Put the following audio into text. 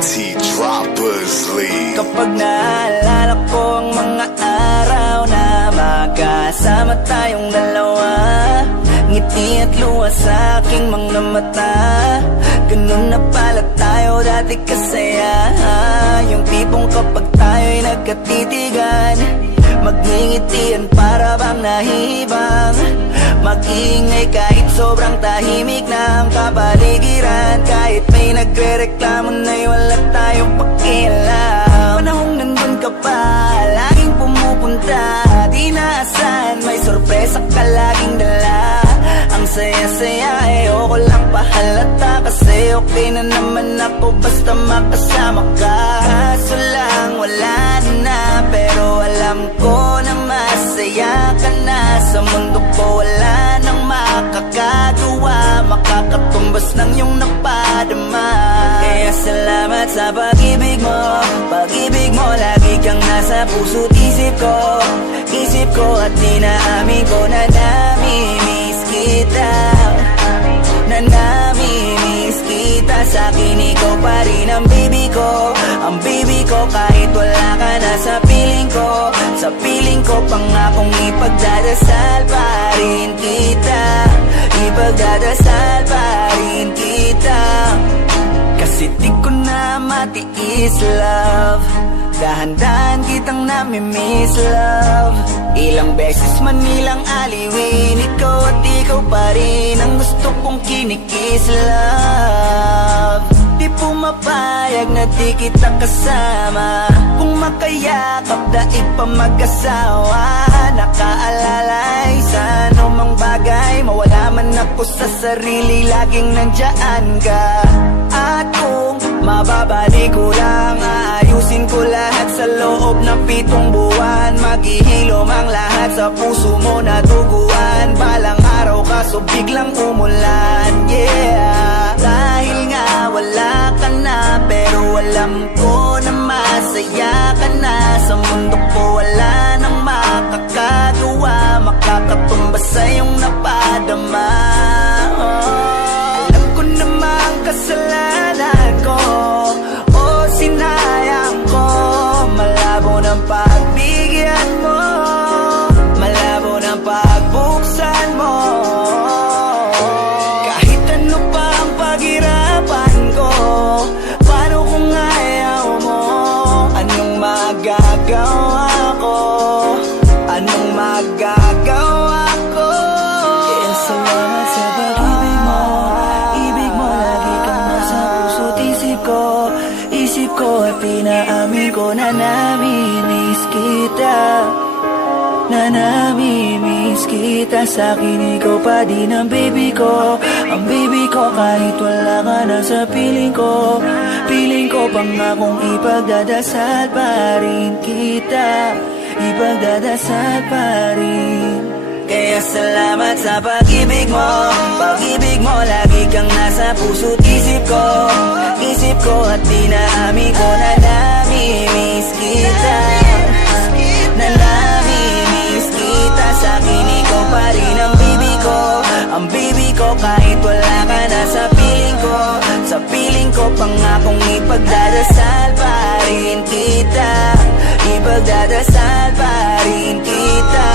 Droppers League. Kapag naalala ko ang mga araw na magkasama tayong dalawa, ngiti at luha sa aking mga mata. Ganun na pala tayo dati kasaya. Yung tipong kapag tayo'y nagkatitigan, magngingitian para bang nahihibang, mag-iingay kahit sobrang tahimik na ang kapaligiran. Kahit may nagre-reklamo na'y wala tayong pakialam. Panahong nandun ka pa, laging pumupunta, di naasan, may sorpresa ka laging dala. Ang saya-saya, ayoko lang pahalata, kasi okay na naman ako basta makasama ka. Kaso lang wala na, pero alam ko na masaya ka na. Sa mundo ko wala nang makakagawa, makakatumbas ng iyong napadama. Kaya salamat sa pag-ibig mo, pag-ibig mo. Lagi kang nasa puso't isip ko, isip ko. At dinaamin ko na namimiss kita, na namimiss kita. Sa'kin ikaw pa rin ang baby ko, ang baby ko. Kahit wala ka na sa piling ko, sa piling ko, pangakong ipagdadasal pa rin kita, ipagdadasal pa rin kita. Kasi di ko na matiis, love, dahan-dahan kitang namimiss, love. Ilang beses man ilang aliwin, ikaw at ikaw pa rin ang gusto kong kinikis, love. Di pumapayag na di kita kasama, kung makayakap daig pa mag-asawa. Nakaalalay sa anumang bagay, mawala man ako sa sarili, laging nandyan ka. At kung mababalik ko lang, aayusin ko lahat sa loob ng 7 buwan. Maghihilom ang lahat sa puso mo na duguan. Balang araw kaso biglang umulan, yeah. Dahil nga wala ka na, pero alam ko na masaya ka na. Sa mundo ko wala nang makakagawa, makakatumbas sa iyong napadama. Alam ko namang kasalanan ko, o sinayang ko. Malabo ng pagbigyan mo, malabo ng pagbuksan mo. Kahit ano pa ang paghirapan ko, paano kung ayaw mo? Anong magagawa ko? Anong magagawa ko? Kaya salamat sa pag-ibig mo, ibig mo. Lagi kang nasa puso't isip ko, isip ko. At pinaamin ko na namimiss kita, na namimiss kita. Sa'kin ikaw pa din ang baby ko, ang baby ko. Kahit wala ka na sa piling ko, piling ko. Pangakong ipagdadasal pa rin kita, ipagdadasal pa rin. Kaya salamat sa pag-ibig mo, pag-ibig mo. Lagi kang nasa puso't isip ko, isip ko. At dinaamin ko na namimiss kita, na namimiss kita. Sa'kin ikaw pa rin ang baby ko, ang baby ko. Kahit wala ka na sa piling ko, sa piling ko. Pangakong ipagdadasal pa rin kita, ipagdadasal pa rin kita.